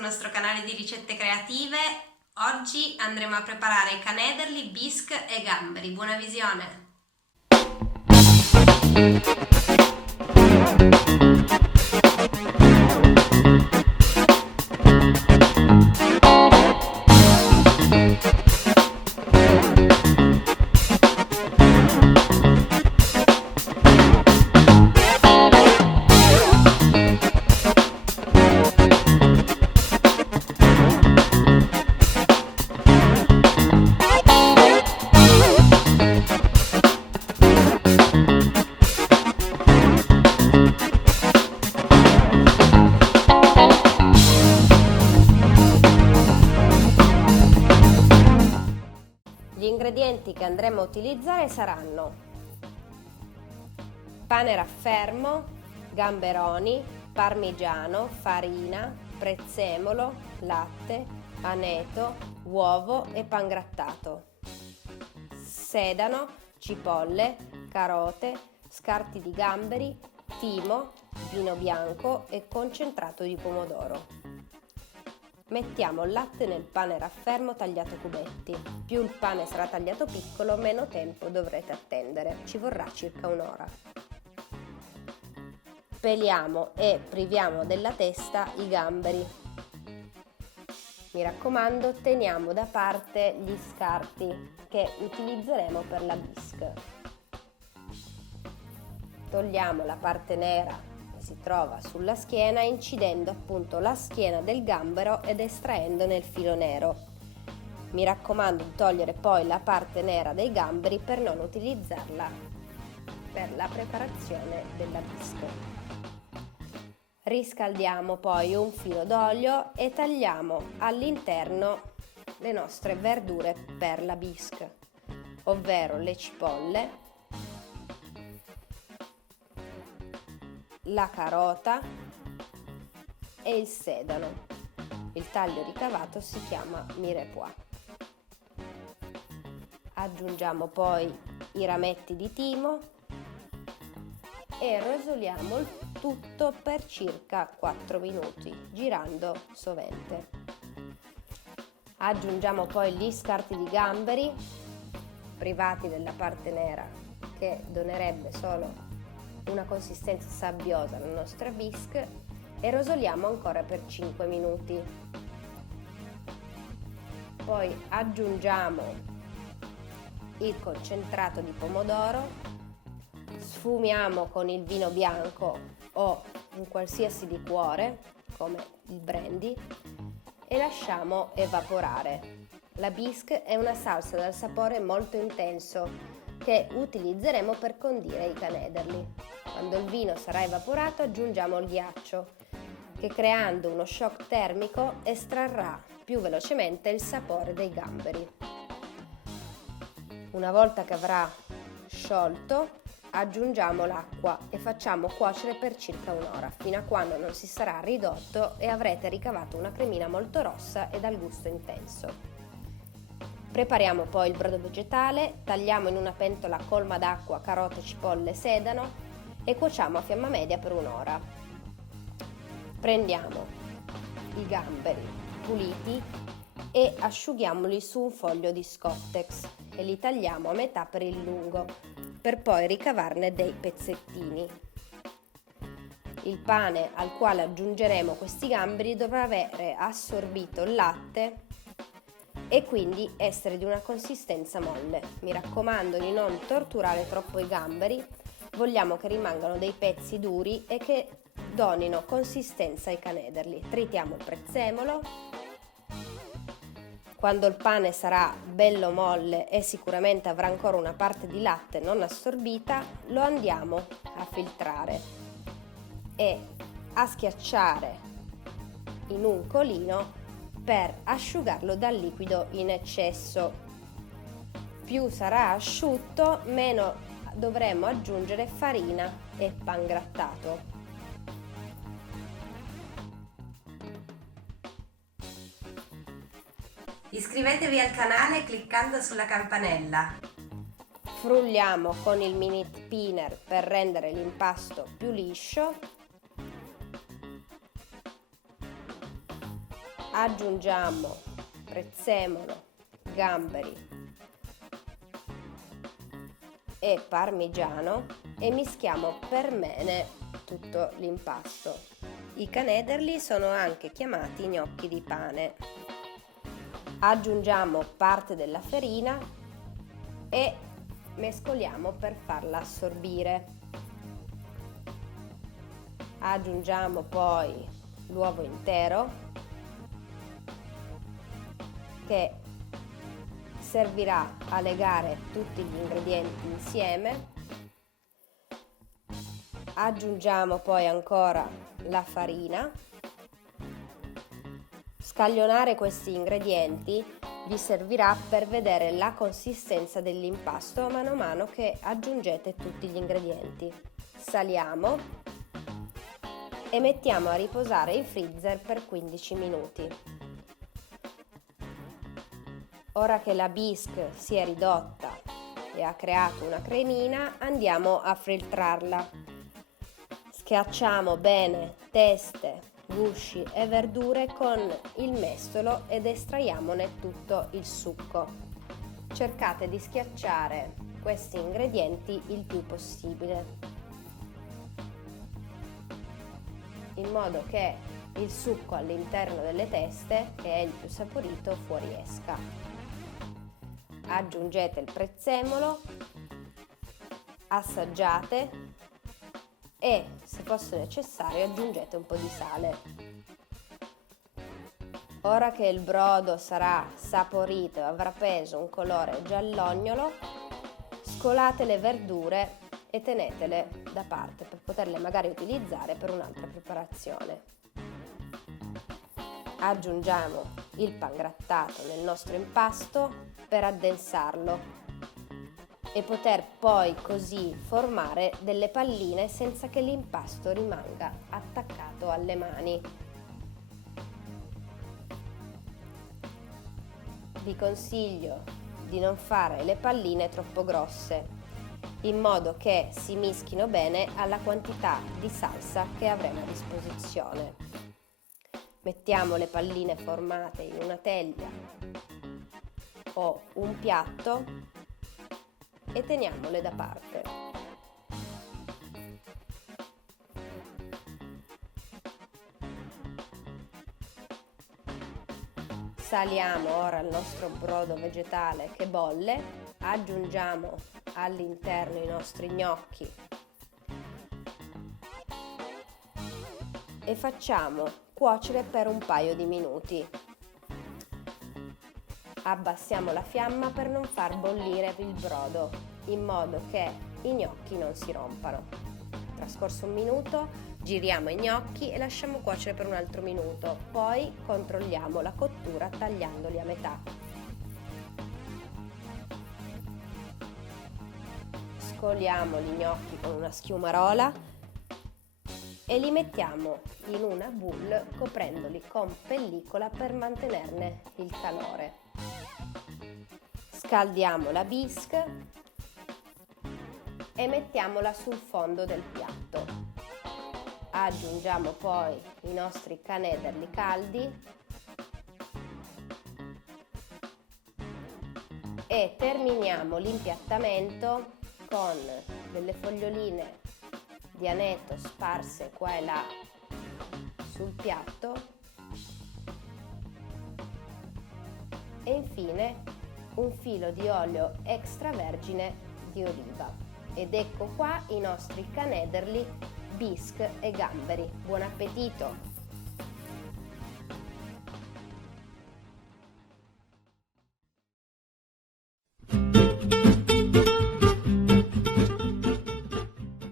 sul nostro canale di ricette creative. Oggi andremo a preparare canederli, bisque e gamberi. Buona visione! Gli ingredienti che andremo a utilizzare saranno pane raffermo, gamberoni, parmigiano, farina, prezzemolo, latte, aneto, uovo e pangrattato, sedano, cipolle, carote, scarti di gamberi, timo, vino bianco e concentrato di pomodoro. Mettiamo il latte nel pane raffermo tagliato a cubetti. Più il pane sarà tagliato piccolo, meno tempo dovrete attendere. Ci vorrà circa un'ora. Peliamo e priviamo della testa i gamberi. Mi raccomando, teniamo da parte gli scarti che utilizzeremo per la bisque. Togliamo la parte nera si trova sulla schiena, incidendo appunto la schiena del gambero ed estraendone il filo nero. Mi raccomando di togliere poi la parte nera dei gamberi per non utilizzarla per la preparazione della bisque. Riscaldiamo poi un filo d'olio e tagliamo all'interno le nostre verdure per la bisque, ovvero le cipolle, la carota e il sedano. Il taglio ricavato si chiama mirepoix. Aggiungiamo poi i rametti di timo e rosoliamo il tutto per circa 4 minuti, girando sovente. Aggiungiamo poi gli scarti di gamberi, privati della parte nera, che donerebbe solo una consistenza sabbiosa alla nostra bisque, e rosoliamo ancora per 5 minuti. Poi aggiungiamo il concentrato di pomodoro, sfumiamo con il vino bianco o un qualsiasi liquore come il brandy e lasciamo evaporare. La bisque è una salsa dal sapore molto intenso che utilizzeremo per condire i canederli. Quando il vino sarà evaporato aggiungiamo il ghiaccio, che creando uno shock termico estrarrà più velocemente il sapore dei gamberi. Una volta che avrà sciolto aggiungiamo l'acqua e facciamo cuocere per circa un'ora, fino a quando non si sarà ridotto e avrete ricavato una cremina molto rossa e dal gusto intenso. Prepariamo poi il brodo vegetale, tagliamo in una pentola colma d'acqua carote, cipolle e sedano e cuociamo a fiamma media per un'ora. Prendiamo i gamberi puliti e asciughiamoli su un foglio di Scottex e li tagliamo a metà per il lungo, per poi ricavarne dei pezzettini. Il pane al quale aggiungeremo questi gamberi dovrà avere assorbito il latte e quindi essere di una consistenza molle. Mi raccomando di non torturare troppo i gamberi, vogliamo che rimangano dei pezzi duri e che donino consistenza ai canederli. Tritiamo il prezzemolo. Quando il pane sarà bello molle e sicuramente avrà ancora una parte di latte non assorbita, lo andiamo a filtrare e a schiacciare in un colino per asciugarlo dal liquido in eccesso. Più sarà asciutto, meno dovremo aggiungere farina e pangrattato. Iscrivetevi al canale cliccando sulla campanella. Frulliamo con il mini spinner per rendere l'impasto più liscio Aggiungiamo prezzemolo, gamberi e parmigiano e mischiamo per bene tutto l'impasto. I canederli sono anche chiamati gnocchi di pane. Aggiungiamo parte della farina e mescoliamo per farla assorbire. Aggiungiamo poi l'uovo intero che servirà a legare tutti gli ingredienti insieme. Aggiungiamo poi ancora la farina. Scaglionare questi ingredienti vi servirà per vedere la consistenza dell'impasto mano a mano che aggiungete tutti gli ingredienti. Saliamo e mettiamo a riposare in freezer per 15 minuti. Ora che la bisque si è ridotta e ha creato una cremina, andiamo a filtrarla. Schiacciamo bene teste, gusci e verdure con il mestolo ed estraiamone tutto il succo. Cercate di schiacciare questi ingredienti il più possibile, in modo che il succo all'interno delle teste, che è il più saporito, fuoriesca. Aggiungete il prezzemolo, assaggiate e, se fosse necessario, aggiungete un po' di sale. Ora che il brodo sarà saporito e avrà preso un colore giallognolo, scolate le verdure e tenetele da parte per poterle magari utilizzare per un'altra preparazione. Aggiungiamo il pangrattato nel nostro impasto per addensarlo e poter poi così formare delle palline senza che l'impasto rimanga attaccato alle mani. Vi consiglio di non fare le palline troppo grosse, in modo che si mischino bene alla quantità di salsa che avremo a disposizione. Mettiamo le palline formate in una teglia o un piatto e teniamole da parte. Saliamo ora il nostro brodo vegetale che bolle, aggiungiamo all'interno i nostri gnocchi e facciamo cuocere per un paio di minuti. Abbassiamo la fiamma per non far bollire il brodo, in modo che i gnocchi non si rompano. Trascorso un minuto, giriamo i gnocchi e lasciamo cuocere per un altro minuto, poi controlliamo la cottura tagliandoli a metà. Scoliamo gli gnocchi con una schiumarola e li mettiamo in una boule coprendoli con pellicola per mantenerne il calore. Scaldiamo la bisque e mettiamola sul fondo del piatto. Aggiungiamo poi i nostri canederli caldi e terminiamo l'impiattamento con delle foglioline di aneto sparse qua e là sul piatto e infine un filo di olio extravergine di oliva. Ed ecco qua i nostri canederli, bisque e gamberi. Buon appetito!